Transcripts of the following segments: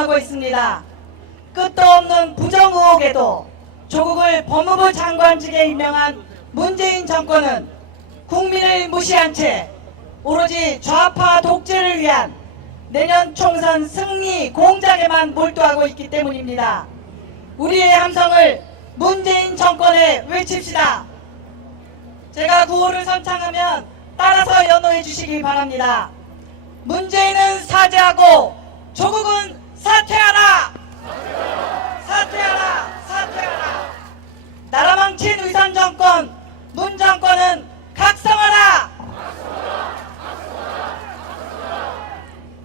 분노하고 있습니다. 끝도 없는 부정 의혹에도 조국을 법무부 장관직에 임명한 문재인 정권은 국민을 무시한 채 오로지 좌파 독재를 위한 내년 총선 승리 공작에만 몰두하고 있기 때문입니다. 우리의 함성을 문재인 정권에 외칩시다. 제가 구호를 선창하면 따라서 연호해 주시기 바랍니다. 문재인은 사죄하고 조국은 사퇴하라! 사퇴하라! 사퇴하라! 나라 망친 위선 정권 문 정권은 각성하라!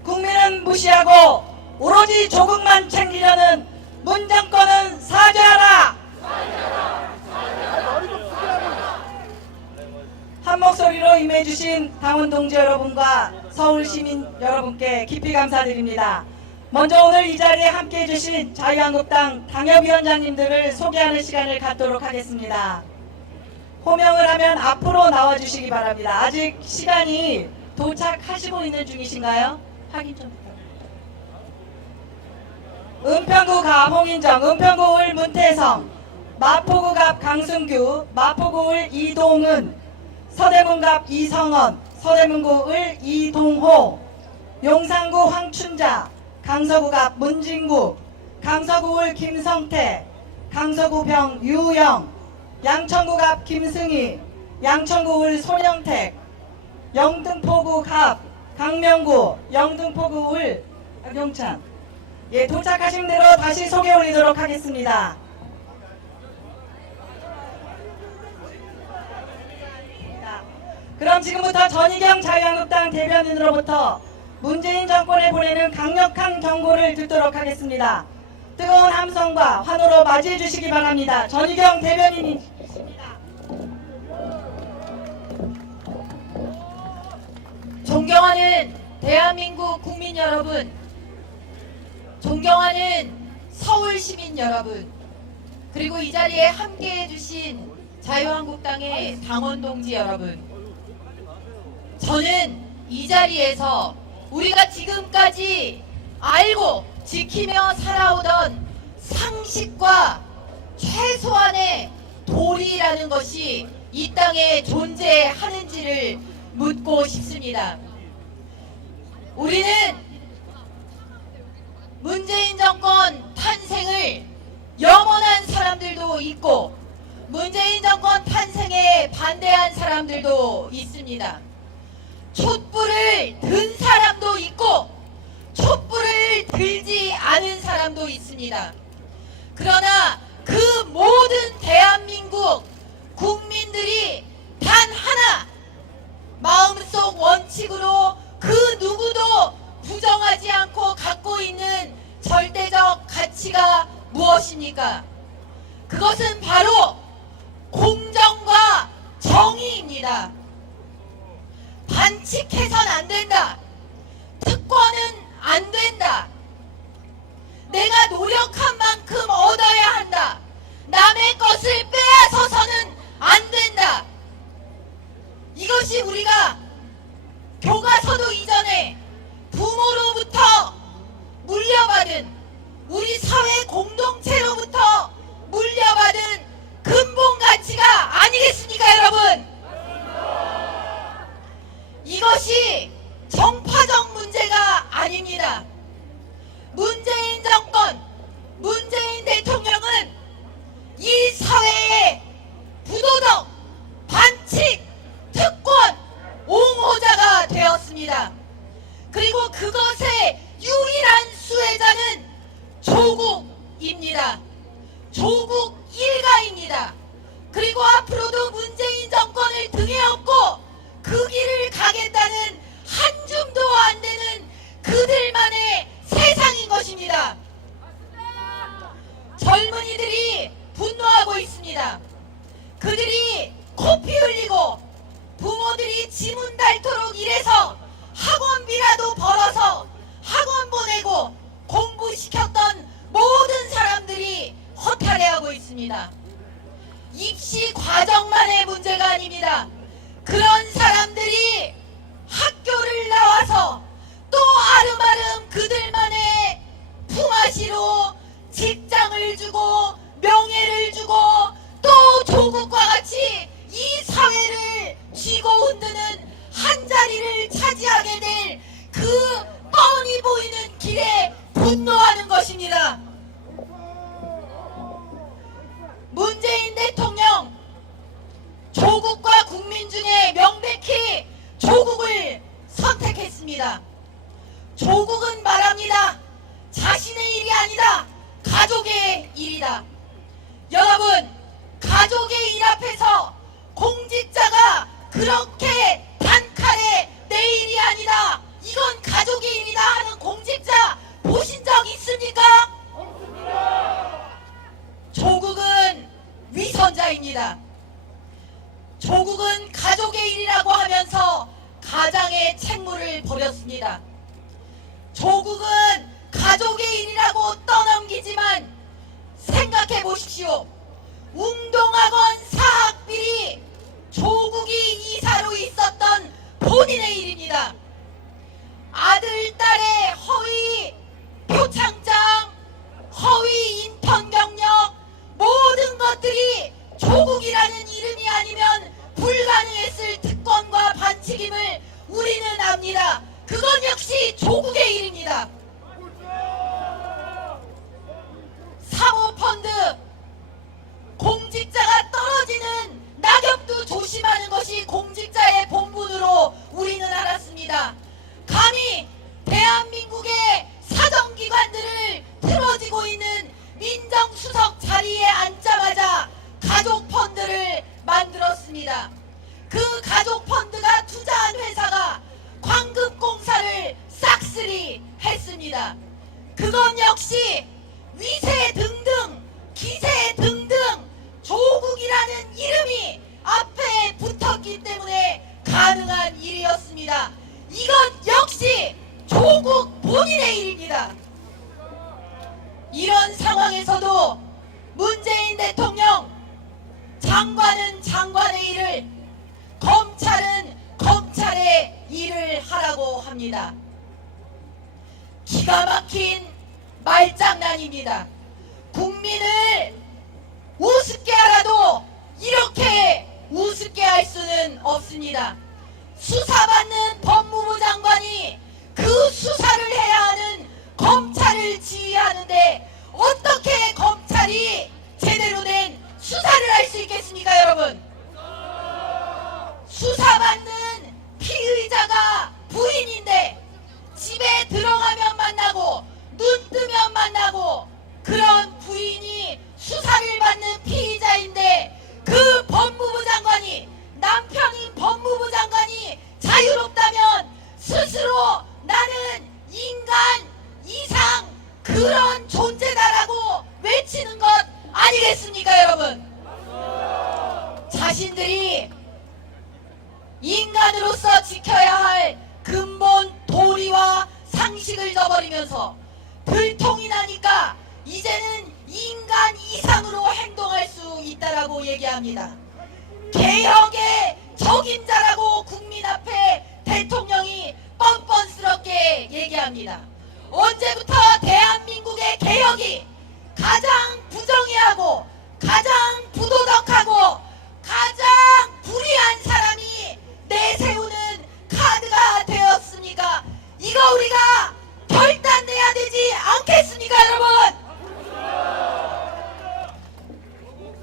국민은 무시하고 오로지 조국만 챙기려는 문 정권은 사죄하라! 한 목소리로 임해주신 당원 동지 여러분과 서울 시민 여러분께 깊이 감사드립니다. 먼저 오늘 이 자리에 함께해 주신 자유한국당 당협위원장님들을 소개하는 시간을 갖도록 하겠습니다. 호명을 하면 앞으로 나와주시기 바랍니다. 아직 시간이 도착하시고 있는 중이신가요? 확인 좀 부탁드립니다. 은평구 갑 홍인정, 은평구 을 문태성, 마포구 갑 강승규, 마포구 을 이동은, 서대문 갑 이성원, 서대문구 을 이동호, 용산구 황춘자, 강서구 갑 문진구, 강서구 을 김성태, 강서구 병 유영, 양천구 갑 김승희, 양천구 을 손영택, 영등포구 갑 강명구, 영등포구 을 박용찬. 예, 도착하신 대로 다시 소개 올리도록 하겠습니다. 그럼 지금부터 전희경 자유한국당 대변인으로부터 문재인 정권에 보내는 강력한 경고를 듣도록 하겠습니다. 뜨거운 함성과 환호로 맞이해 주시기 바랍니다. 전희경 대변인이십니다. 존경하는 대한민국 국민 여러분, 존경하는 서울 시민 여러분, 그리고 이 자리에 함께해 주신 자유한국당의 당원 동지 여러분, 저는 이 자리에서 우리가 지금까지 알고 지키며 살아오던 상식과 최소한의 도리라는 것이 이 땅에 존재하는지를 묻고 싶습니다. 우리는 문재인 정권 탄생을 염원한 사람들도 있고 문재인 정권 탄생에 반대한 사람들도 있습니다. 촛불을 든 사람도 있고 촛불을 들지 않은 사람도 있습니다. 그러나 그 모든 대한민국 국민들이 단 하나 마음속 원칙으로 그 누구도 부정하지 않고 갖고 있는 절대적 가치가 무엇입니까? 그것은 바로 공정과 정의입니다. 반칙해선 안 된다. 특권은 안 된다. 내가 노력한 만큼 얻어야 한다. 남의 것을 빼앗아서는 안 된다. 이것이 우리가 교과서도 이전에 부모로부터 물려받은 우리 사회 공동체로부터 물려받은 근본 가치가 아니겠습니까, 여러분? 이것이 정파적 문제가 아닙니다. 문재인 정권, 문재인 대통령은 이 사회의 부도덕, 반칙, 특권, 옹호자가 되었습니다. 그리고 그것의 유일한 수혜자는 조국입니다. 조국 일가입니다. 그리고 앞으로도 문재인 정권을 등에 업고 그 길을 가겠다는 한 줌도 안 되는 그들만의 세상인 것입니다. 젊은이들이 분노하고 있습니다. 그들이 코피 흘리고 부모들이 지문 닳도록 일해서 학원비라도 벌어서 학원 보내고 공부시켰던 모든 사람들이 허탈해하고 있습니다. 입시 과정만의 문제가 아닙니다. 그런 사람들이 학교를 나와서 또 아름아름 그들만의 품 조국과 같이 이 사회를 쥐고 흔드는 한자리를 차지하게 될 그 뻔히 보이는 길에 분노하는 것입니다. 문재인 대통령, 조국과 국민 중에 명백히 조국을 선택했습니다. 조국은 말합니다. 자신의 일이 아니다. 가족의 일이다. 여러분, 가족의 일 앞에서 공직자가 그렇게 단칼에 내 일이 아니다, 이건 가족의 일이다 하는 공직자 보신 적 있습니까? 조국은 위선자입니다. 조국은 가족의 일이라고 하면서 가장의 책무를 버렸습니다. 조국은 가족의 일이라고 떠넘기지만 생각해 보십시오. 운동학원 사학비리 조국이 이사로 있었던 본인의 일입니다. 아들, 딸의 허위 표창장, 허위 인턴 경력, 모든 것들이 조국이라는 이름이 아니면 불가능했을 특권과 반칙임을 우리는 압니다. 그건 역시 조국의 일입니다. 사모펀드, 공직자가 떨어지는 낙엽도 조심하는 것이 공직자의 본분으로 우리는 알았습니다. 감히 대한민국의 사정기관들을 틀어지고 있는 민정수석 자리에 앉자마자 가족펀드를 만들었습니다. 그 가족펀드가 투자한 회사가 광급공사를 싹쓸이 했습니다. 그건 역시 위세 등등, 기세 등등 조국이라는 이름이 앞에 붙었기 때문에 가능한 일이었습니다. 이건 역시 조국 본인의 일입니다. 이런 상황에서도 문재인 대통령, 장관은 장관의 일을, 검찰은 검찰의 일을 하라고 합니다. 기가 막힌 말장난입니다. 국민을 우습게 하라도 이렇게 우습게 할 수는 없습니다. 수사받는 법무부 장관이 그 수사를 해야 하는 검찰을 지휘하는데 어떻게 검찰이 제대로 된 수사를 할 수 있겠습니까, 여러분? 수사받는 피의자가 부인인데 집에 들어가면 만나고 눈 뜨면 만나고 그런 부인이 수사를 받는 피의자인데 그 법무부 장관이, 남편인 법무부 장관이 자유롭다면 스스로 나는 인간 이상 그런 존재다라고 외치는 것 아니겠습니까, 여러분? 자신들이 인간으로서 지켜야 할 근본 도리와 상식을 저버리면서 들통이 나니까 이제는 인간 이상으로 행동할 수 있다라고 얘기합니다. 개혁의 적임자라고 국민 앞에 대통령이 뻔뻔스럽게 얘기합니다. 언제부터 대한민국의 개혁이 가장 부정의하고 가장 부도덕하고 가장 불의한 사람이 내세우는 카드가 되었습니까? 이거 우리가 결단내야 되지 않겠습니까, 여러분?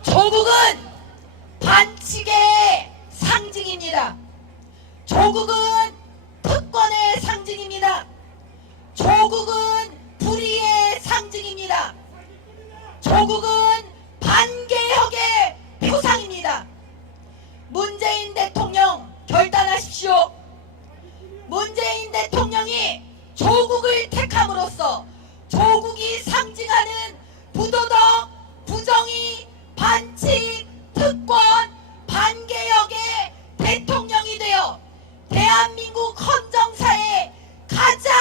조국은 반칙의 상징입니다. 조국은 특권의 상징입니다. 조국은 불의의 상징입니다. 조국은 반개혁의 표상입니다. 문재인 대통령 결단하십시오. 문재인 대통령이 조국을 택함으로써 조국이 상징하는 부도덕, 부정의, 반칙, 특권, 반개혁의 대통령이 되어 대한민국 헌정사의 가장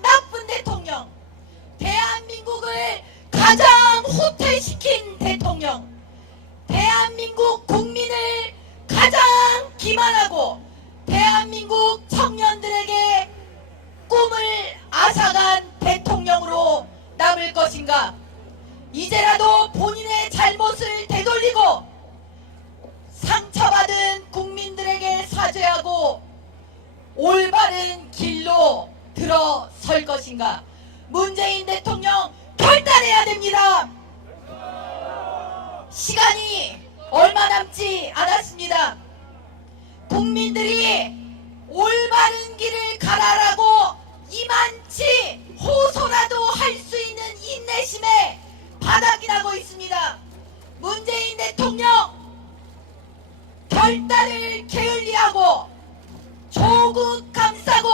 나쁜 대통령, 대한민국을 가장 후퇴시킨 대통령, 대한민국 국민을 가장 기만하고 대한민국 청년들에게 꿈을 앗아간 대통령으로 남을 것인가? 이제라도 본인의 잘못을 되돌리고 상처받은 국민들에게 사죄하고 올바른 길로 들어설 것인가? 문재인 대통령 결단해야 됩니다. 시간이 얼마 남지 않았습니다. 국민들이 올바른 길을 가라라고 이만치 호소라도 할 수 있는 인내심에 바닥이 나고 있습니다. 문재인 대통령 결단을 게을리하고 조국 감싸고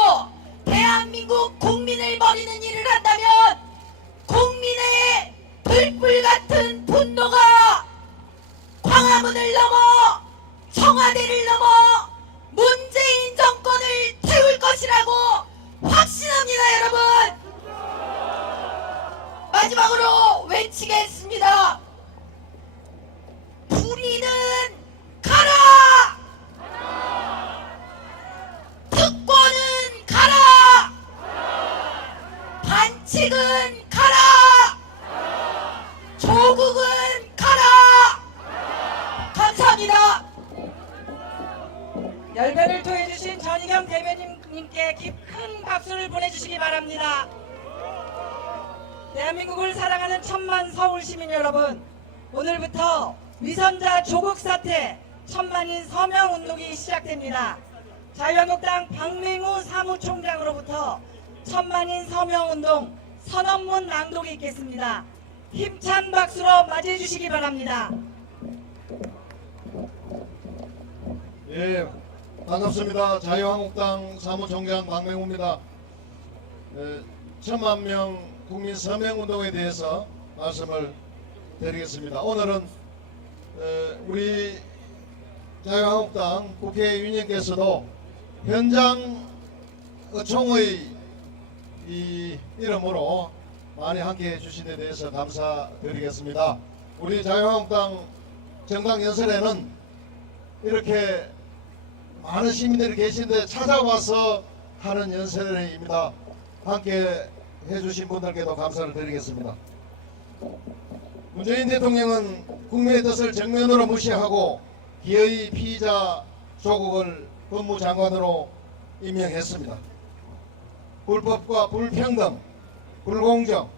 대한민국 국민을 버리는 일을 한다면 국민의 불불 같은 분노가 광화문을 넘어 청와대를 넘어 문재인 정권을 태울 것이라고 확신합니다. 여러분, 마지막으로 외치겠습니다. 불의는 가라! 특권은 가라! 반칙은 가라! 조국은 가라! 감사합니다. 열변을 토해주신 전희경 대변인님께 큰 박수를 보내주시기 바랍니다. 대한민국을 사랑하는 천만 서울시민 여러분, 오늘부터 위선자 조국 사태 천만인 서명운동이 시작됩니다. 자유한국당 박맹우 사무총장으로부터 천만인 서명운동 선언문 낭독이 있겠습니다. 힘찬 박수로 맞이해 주시기 바랍니다. 예, 반갑습니다. 자유한국당 사무총장 박맹우입니다. 1,000만 명 국민 서명운동에 대해서 말씀을 드리겠습니다. 오늘은 우리 자유한국당 국회의원님께서도 현장 총의 이름으로 많이 함께해 주신 데 대해서 감사드리겠습니다. 우리 자유한국당 정당 연설에는 이렇게 많은 시민들이 계신데 찾아와서 하는 연설입니다. 함께 해주신 분들께도 감사를 드리겠습니다. 문재인 대통령은 국민의 뜻을 정면으로 무시하고 기어이 피의자 조국을 법무장관으로 임명했습니다. 불법과 불평등, 불공정,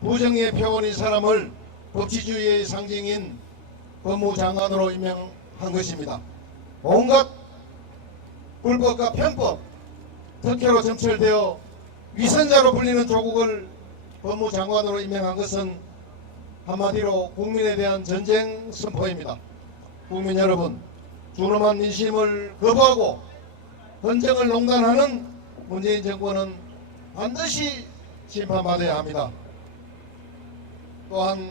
부정의 표본인 사람을 법치주의의 상징인 법무장관으로 임명한 것입니다. 온갖 불법과 편법, 특혜로 점철되어 위선자로 불리는 조국을 법무장관으로 임명한 것은 한마디로 국민에 대한 전쟁 선포입니다. 국민 여러분, 준엄한 민심을 거부하고 헌정을 농단하는 문재인 정권은 반드시 심판받아야 합니다. 또한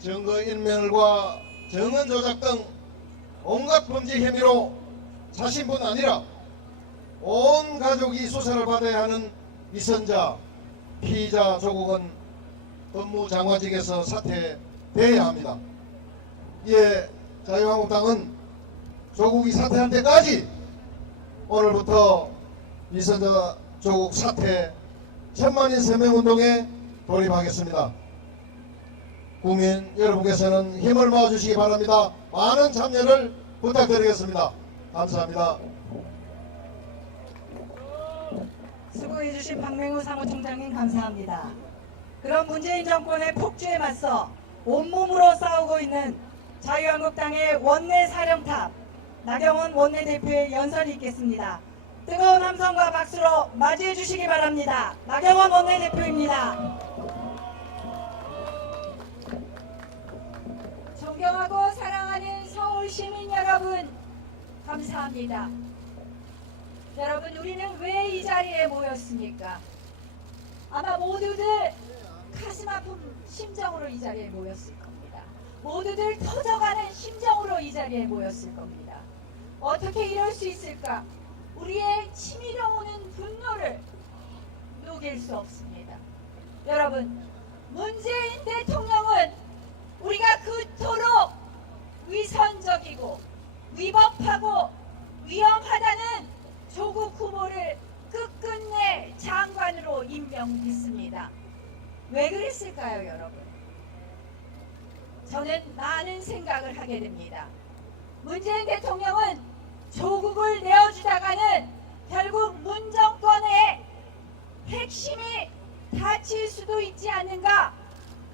증거인멸과 정언조작 등 온갖 범죄 혐의로 자신뿐 아니라 온 가족이 수사를 받아야 하는 위선자, 피의자 조국은 법무장관직에서 사퇴돼야 합니다. 이에 자유한국당은 조국이 사퇴할 때까지 오늘부터 위선자 조국 사퇴 천만인 서명운동에 돌입하겠습니다. 국민 여러분께서는 힘을 모아주시기 바랍니다. 많은 참여를 부탁드리겠습니다. 감사합니다. 수고해주신 박맹우 사무총장님 감사합니다. 그런 문재인 정권의 폭주에 맞서 온몸으로 싸우고 있는 자유한국당의 원내 사령탑 나경원 원내대표의 연설이 있겠습니다. 뜨거운 함성과 박수로 맞이해 주시기 바랍니다. 나경원 원내대표입니다. 존경하고 사랑하는 서울 시민 여러분, 감사합니다. 여러분, 우리는 왜 이 자리에 모였습니까? 아마 모두들 가슴 아픈 심정으로 이 자리에 모였을 겁니다. 모두들 터져가는 심정으로 이 자리에 모였을 겁니다. 어떻게 이럴 수 있을까? 우리의 치밀어 오는 분노를 녹일 수 없습니다. 여러분, 문재인 대통령은 우리가 그토록 위선적이고 위법하고 위험하다는 조국 후보를 끝끝내 장관으로 임명했습니다. 왜 그랬을까요, 여러분? 저는 많은 생각을 하게 됩니다. 문재인 대통령은 조국을 내어주다가는 결국 문 정권의 핵심이 다칠 수도 있지 않는가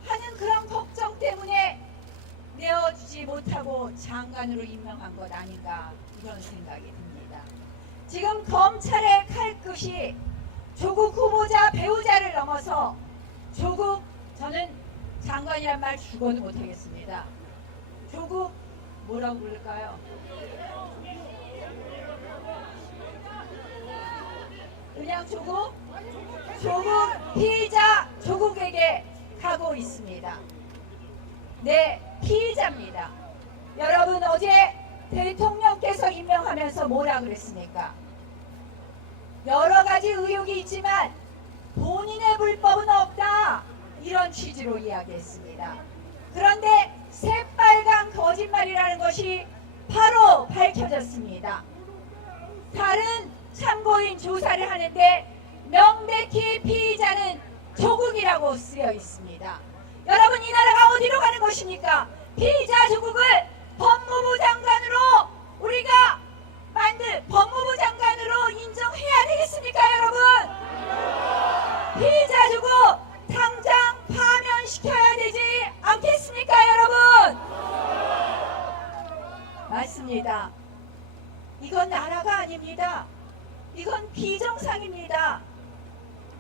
하는 그런 걱정 때문에 내어주지 못하고 장관으로 임명한 것 아닌가 이런 생각이 듭니다. 지금 검찰의 칼끝이 조국 후보자 배우자를 넘어서 조국, 저는 장관이란 말 죽어도 못하겠습니다. 조국 뭐라고 부를까요? 그냥 조국? 조국 피의자 조국에게 가고 있습니다. 네, 피의자입니다. 여러분 어제 대통령께서 임명하면서 뭐라 그랬습니까? 여러 가지 의혹이 있지만 본인의 불법은 없다. 이런 취지로 이야기했습니다. 그런데 새빨간 거짓말이라는 것이 바로 밝혀졌습니다. 다른 참고인 조사를 하는데 명백히 피의자는 조국이라고 쓰여 있습니다. 여러분 이 나라가 어디로 가는 것입니까? 피의자 조국을 법무부 장관으로 우리가 법무부 장관으로 인정해야 되겠습니까 여러분? 피의자 조국 당장 파면시켜야 되지 않겠습니까 여러분? 맞습니다. 이건 나라가 아닙니다. 이건 비정상입니다.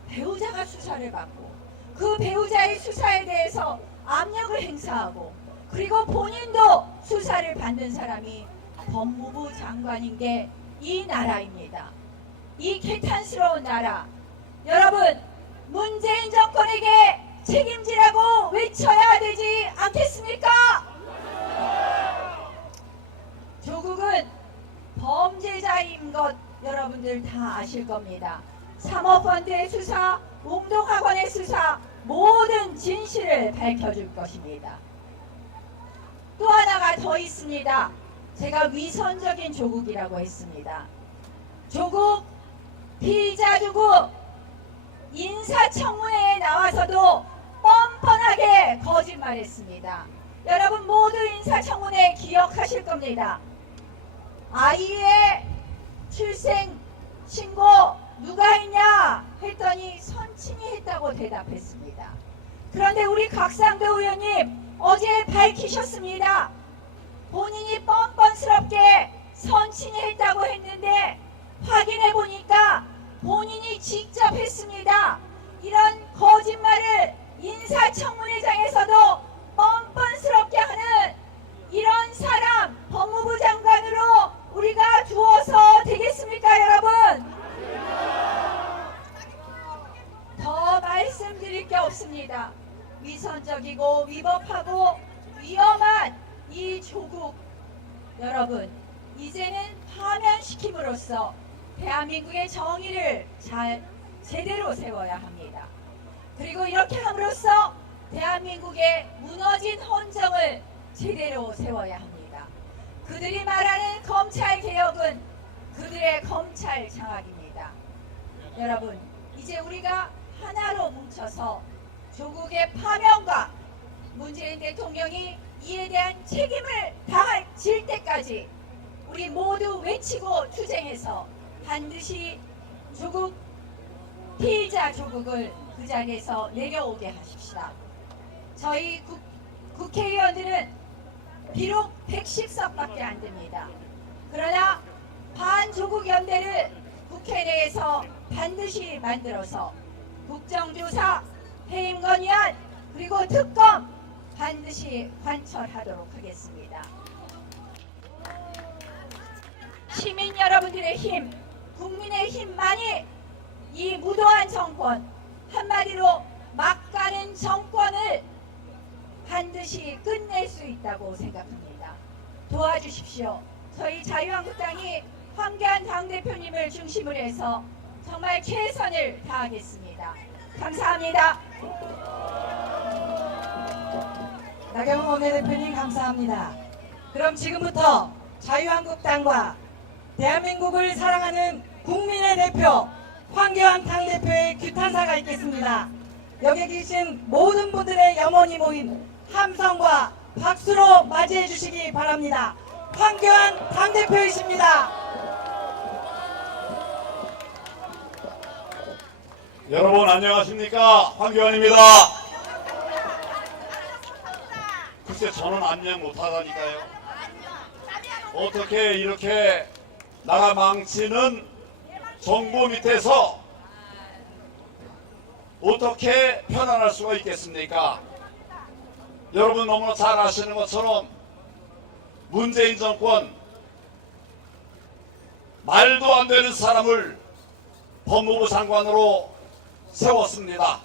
배우자가 수사를 받고 그 배우자의 수사에 대해서 압력을 행사하고 그리고 본인도 수사를 받는 사람이 법무부 장관인 게 이 나라입니다. 이 개탄스러운 나라. 여러분 문재인 정권에게 책임지라고 외쳐야 되지 않겠습니까? 조국은 범죄자인 것 여러분들 다 아실 겁니다. 사모펀드의 수사, 웅동학원의 수사 모든 진실을 밝혀줄 것입니다. 또 하나가 더 있습니다. 제가 위선적인 조국이라고 했습니다. 조국, 피의자 조국 인사청문회에 나와서도 뻔뻔하게 거짓말했습니다. 여러분 모두 인사청문회 기억하실 겁니다. 아이의 출생 신고 누가 했냐 했더니 선친이 했다고 대답했습니다. 그런데 우리 곽상도 의원님 어제 밝히셨습니다. 본인이 뻔뻔스럽게 선친이 했다고 했는데 확인해 보니까 본인이 직접 했습니다. 이런 거짓말을 인사청문회장에서도 뻔뻔스럽게 하는 이런 사람 법무부 장관으로 우리가 두어서 되겠습니까 여러분? 더 말씀드릴 게 없습니다. 위선적이고 위법하고 위험한 이 조국 여러분 이제는 파면시킴으로써 대한민국의 정의를 제대로 세워야 합니다. 그리고 이렇게 함으로써 대한민국의 무너진 헌정을 제대로 세워야 합니다. 그들이 말하는 검찰개혁은 그들의 검찰 장악입니다. 여러분 이제 우리가 하나로 뭉쳐서 조국의 파면과 문재인 대통령이 이에 대한 책임을 다질 때까지 우리 모두 외치고 투쟁해서 반드시 조국 피의자 조국을 그 자리에서 내려오게 하십시다. 저희 국회의원들은 비록 110석밖에 안 됩니다. 그러나 반조국 연대를 국회 내에서 반드시 만들어서 국정조사, 해임건의안 그리고 특검 반드시 관철하도록 하겠습니다. 시민 여러분들의 힘, 국민의 힘만이 이 무도한 정권, 한마디로 막가는 정권을 반드시 끝낼 수 있다고 생각합니다. 도와주십시오. 저희 자유한국당이 황교안 당대표님을 중심으로 해서 정말 최선을 다하겠습니다. 감사합니다. 나경원 원내대표님 감사합니다. 그럼 지금부터 자유한국당과 대한민국을 사랑하는 국민의 대표 황교안 당대표의 규탄사가 있겠습니다. 여기 계신 모든 분들의 염원이 모인 함성과 박수로 맞이해 주시기 바랍니다. 황교안 당대표이십니다. 여러분 안녕하십니까? 황교안입니다. 글쎄 저는 안녕 못하다니까요. 어떻게 이렇게 나라 망치는 정부 밑에서 어떻게 편안할 수가 있겠습니까? 여러분 너무나 잘 아시는 것처럼 문재인 정권 말도 안 되는 사람을 법무부 장관으로 세웠습니다.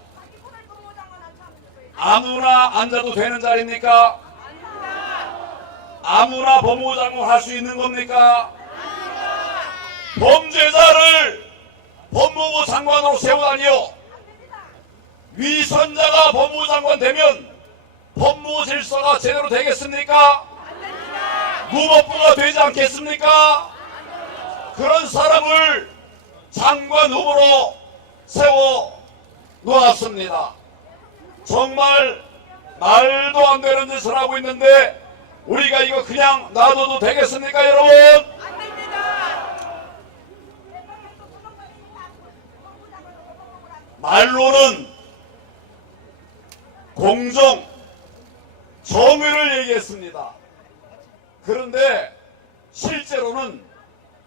아무나 앉아도 되는 자리입니까? 아무나 법무부 장관 할 수 있는 겁니까? 범죄자를 법무부 장관으로 세우다니요. 위선자가 법무부 장관 되면 법무 질서가 제대로 되겠습니까? 무법부가 되지 않겠습니까? 그런 사람을 장관 후보로 세워 놓았습니다. 정말 말도 안 되는 짓을 하고 있는데 우리가 이거 그냥 놔둬도 되겠습니까, 여러분? 말로는 공정, 정의를 얘기했습니다. 그런데 실제로는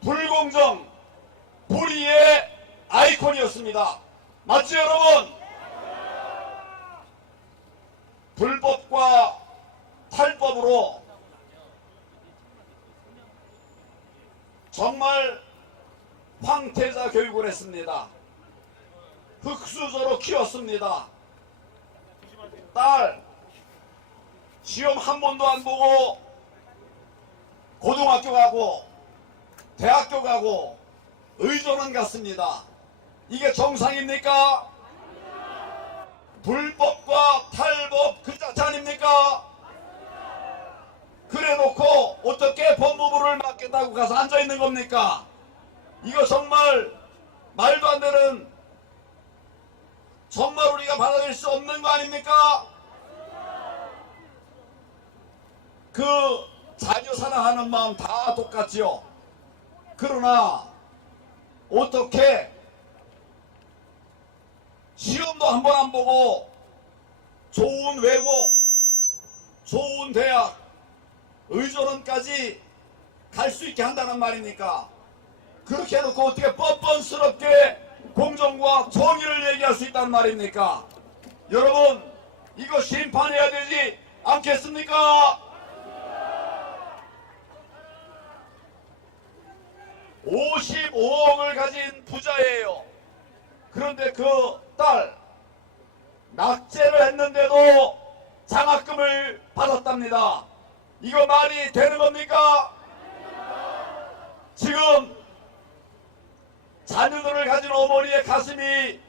불공정, 불의의 아이콘이었습니다. 맞죠, 여러분? 불법과 탈법으로 정말 황태자 교육을 했습니다. 흑수저로 키웠습니다. 딸 시험 한 번도 안 보고 고등학교 가고 대학교 가고 의전원 갔습니다. 이게 정상입니까? 불법과 탈법 그 자체 아닙니까? 그래놓고 어떻게 법무부를 맡겠다고 가서 앉아있는 겁니까? 이거 정말 말도 안 되는, 정말 우리가 받아들일 수 없는 거 아닙니까? 그 자녀 사랑하는 마음 다 똑같지요. 그러나 어떻게 시험도 한 번 안 보고 좋은 외고, 좋은 대학, 의전원까지 갈 수 있게 한다는 말입니까? 그렇게 해놓고 어떻게 뻔뻔스럽게 공정과 정의를 얘기할 수 있다는 말입니까? 여러분, 이거 심판해야 되지 않겠습니까? 55억을 가진 부자예요. 그런데 그 딸 낙제를 했는데도 장학금을 받았답니다. 이거 말이 되는 겁니까? 지금 자녀들을 가진 어머니의 가슴이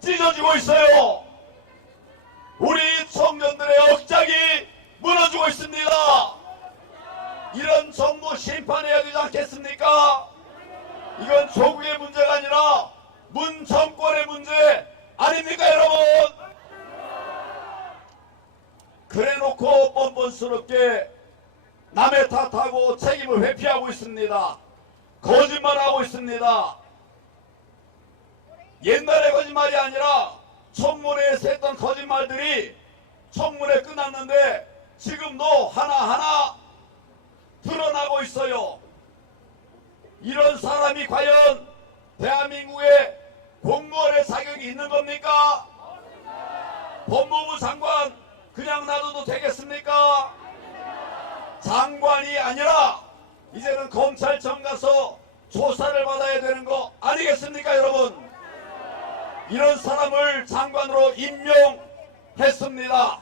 찢어지고 있어요. 우리 청년들의 억장이 무너지고 있습니다. 이런 정부 심판해야 되지 않겠습니까? 이건 조국의 문제가 아니라 문 정권의 문제 아닙니까, 여러분? 그래놓고 뻔뻔스럽게 남의 탓하고 책임을 회피하고 있습니다. 거짓말하고 있습니다. 옛날의 거짓말이 아니라 청문회에서 했던 거짓말들이 청문회 끝났는데 지금도 하나하나 드러나고 있어요. 이런 사람이 과연 대한민국의 공무원의 자격이 있는 겁니까? 법무부 장관 그냥 놔둬도 되겠습니까? 장관이 아니라 이제는 검찰청 가서 조사를 받아야 되는 거 아니겠습니까, 여러분? 이런 사람을 장관으로 임명했습니다.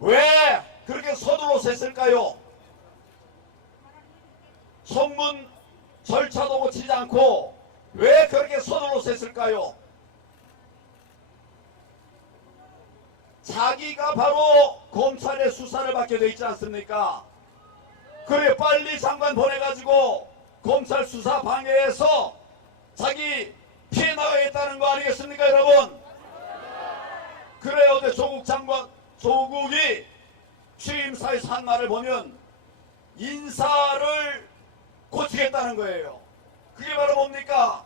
왜 그렇게 서둘러서 했을까요? 청문 절차도 거치지 않고 왜 그렇게 서둘러서 했을까요? 자기가 바로 검찰의 수사를 받게 돼 있지 않습니까? 그래 빨리 장관 보내가지고 검찰 수사 방해해서 자기 피해 나가겠다는 거 아니겠습니까, 여러분? 그래요. 근데 조국 장관, 조국이 취임사에서 한 말을 보면 인사를 고치겠다는 거예요. 그게 바로 뭡니까?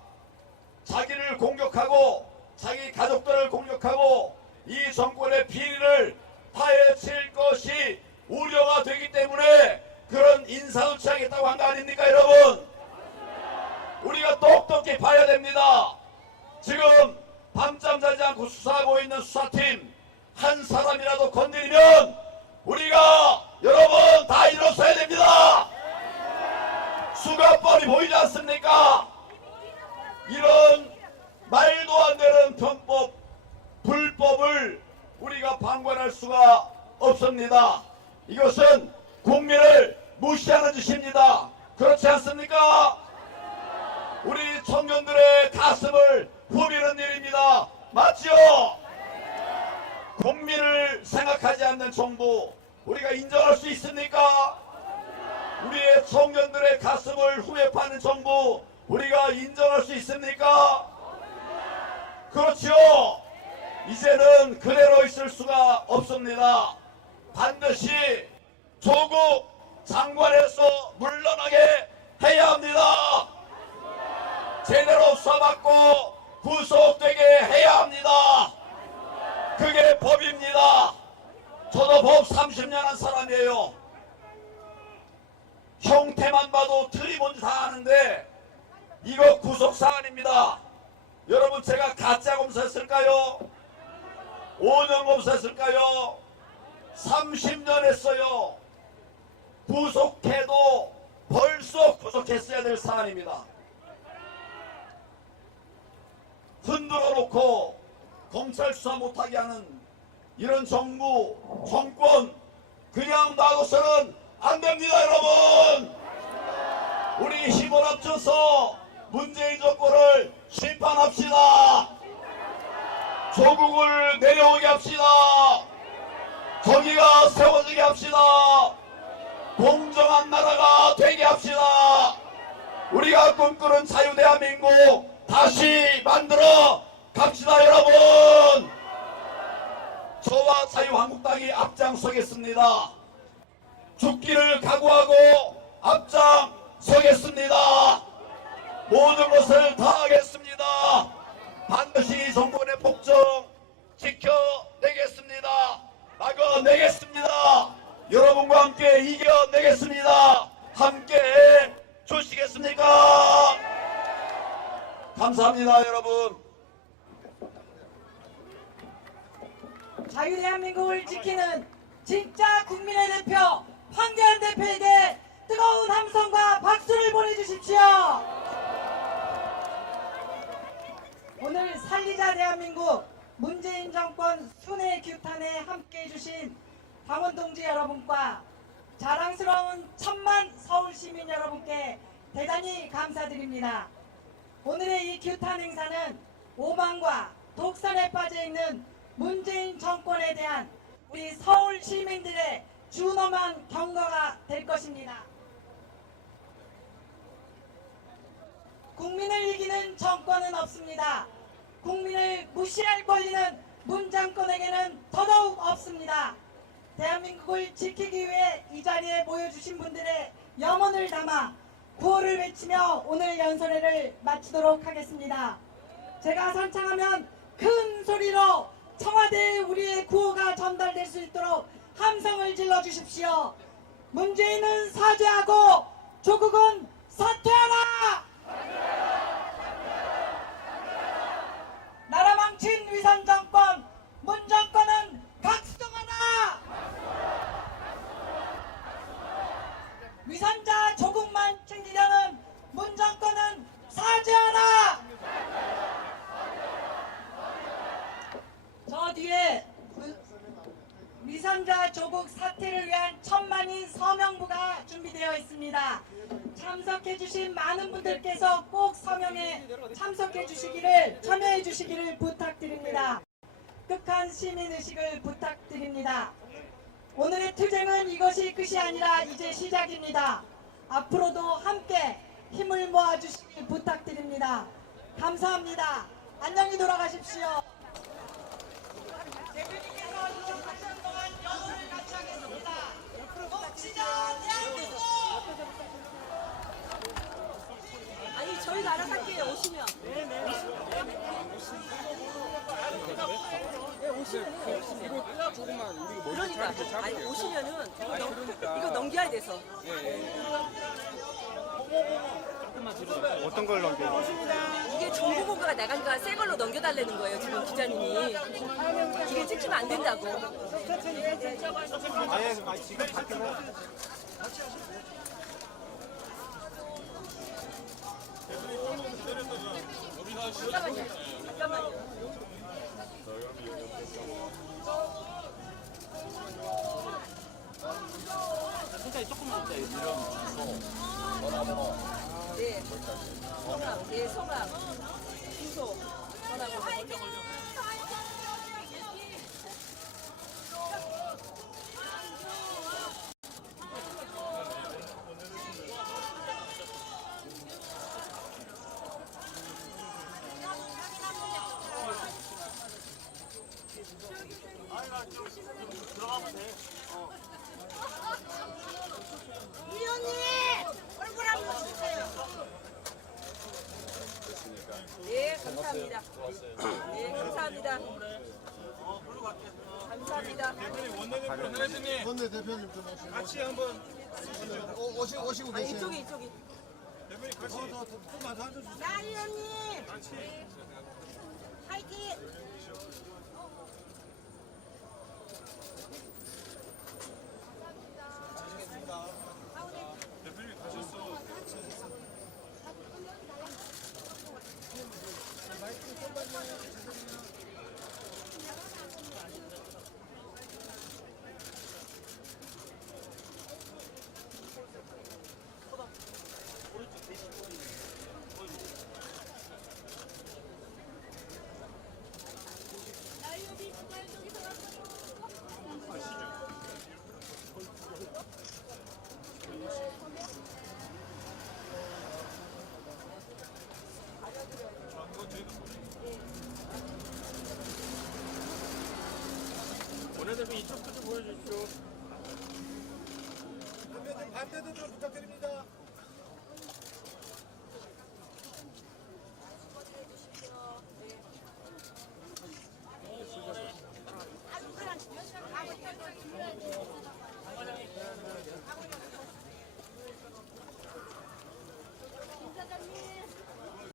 자기를 공격하고 자기 가족들을 공격하고 이 정권의 비리를 파헤칠 것이 우려가 되기 때문에 그런 인사도 취하겠다고 한 거 아닙니까, 여러분? 우리가 똑똑히 봐야 됩니다. 지금 밤잠 자지 않고 수사하고 있는 수사팀 한 사람이라도 건드리면 우리가 여러분 다 일어서야 됩니다. 수갑범이 보이지 않습니까? 이런 말도 안 되는 편법, 불법을 우리가 방관할 수가 없습니다. 이것은 국민을 무시하는 짓입니다. 그렇지 않습니까? 우리 청년들의 가슴을 후비는 일입니다. 맞죠? 국민을 생각하지 않는 정부 우리가 인정할 수 있습니까? 우리의 청년들의 가슴을 후벼 파는 정부 우리가 인정할 수 있습니까? 그렇죠. 이제는 그대로 있을 수가 없습니다. 반드시 조국 장관에서 물러나게 해야 합니다. 제대로 수사받고 구속되게 해야 합니다. 그게 법입니다. 저도 법 30년 한 사람이에요. 형태만 봐도 틀이 뭔지 다 아는데 이거 구속사안입니다. 여러분 제가 가짜 검사했을까요? 5년 검사했을까요? 30년 했어요. 구속해도 벌써 구속했어야 될 사안입니다. 흔들어 놓고 검찰 수사 못하게 하는 이런 정부, 정권 그냥 놔둬서는 안 됩니다, 여러분. 우리 힘을 합쳐서 문재인 정권을 심판합시다. 조국을 내려오게 합시다. 정의가 세워지게 합시다. 공정한 나라가 되게 합시다. 우리가 꿈꾸는 자유 대한민국 다시 만들어 갑시다, 여러분. 저와 자유한국당이 앞장서겠습니다. 죽기를 각오하고 앞장서겠습니다. 모든 것을 다하겠습니다. 반드시 이 정권의 복종 지켜내겠습니다. 막아내겠습니다. 여러분과 함께 이겨내겠습니다. 함께 해 주시겠습니까? 감사합니다, 여러분. 자유대한민국을 지키는 진짜 국민의 대표 황교안 대표에게 뜨거운 함성과 박수를 보내주십시오. 오늘 살리자 대한민국 문재인 정권 순회 규탄에 함께해 주신 당원동지 여러분과 자랑스러운 1000만 서울시민 여러분께 대단히 감사드립니다. 오늘의 이 규탄 행사는 오만과 독선에 빠져있는 문재인 정권에 대한 우리 서울 시민들의 준엄한 경고가 될 것입니다. 국민을 이기는 정권은 없습니다. 국민을 무시할 권리는 문 정권에게는 더더욱 없습니다. 대한민국을 지키기 위해 이 자리에 모여주신 분들의 염원을 담아 구호를 외치며 오늘 연설회를 마치도록 하겠습니다. 제가 선창하면 큰 소리로 청와대에 우리의 구호가 전달될 수 있도록 함성을 질러주십시오. 문재인은 사죄하고 조국은 사퇴하라! 나라 망친 위선 정권 문 정권은 각성하라! 위선자 조국만 챙기려는 문 정권은 사죄하라! 저 뒤에 위선자 조국 사퇴를 위한 1000만인 서명부가 준비되어 있습니다. 참석해주신 많은 분들께서 꼭 서명에 참석해주시기를 참여해주시기를 부탁드립니다. 극한 시민의식을 부탁드립니다. 오늘의 투쟁은 이것이 끝이 아니라 이제 시작입니다. 앞으로도 함께 힘을 모아주시길 부탁드립니다. 감사합니다. 안녕히 돌아가십시오. 대표님께서 이쪽 하시는 동안 연호를 같이 하겠습니다. 뭉치자 대한민국! 오시면. 네, 오시면. 이거 조금만 우리 뭐 그러니까 아니 오시면은 이거 넘겨야 돼서. 어떤 걸 넘겨요? 이게 정보 공개가 나가니까 새 걸로 넘겨달라는 거예요 지금 기자님이. 이게 찍히면 안 된다고. 아예 지금 바뀌면 잠깐만요. 네. 성함, 네, 성함, 주소, 전화번호. 네, 감사합니다. 네, 감사합니다. 감사합니다. 원내대표님 좀 오시고. 같이 한번 오시고 아니, 계세요. 이쪽이. 나 의원님 화이팅! 원내대표 이쪽도 좀 보여주십시오. 반대도 좀 부탁드립니다.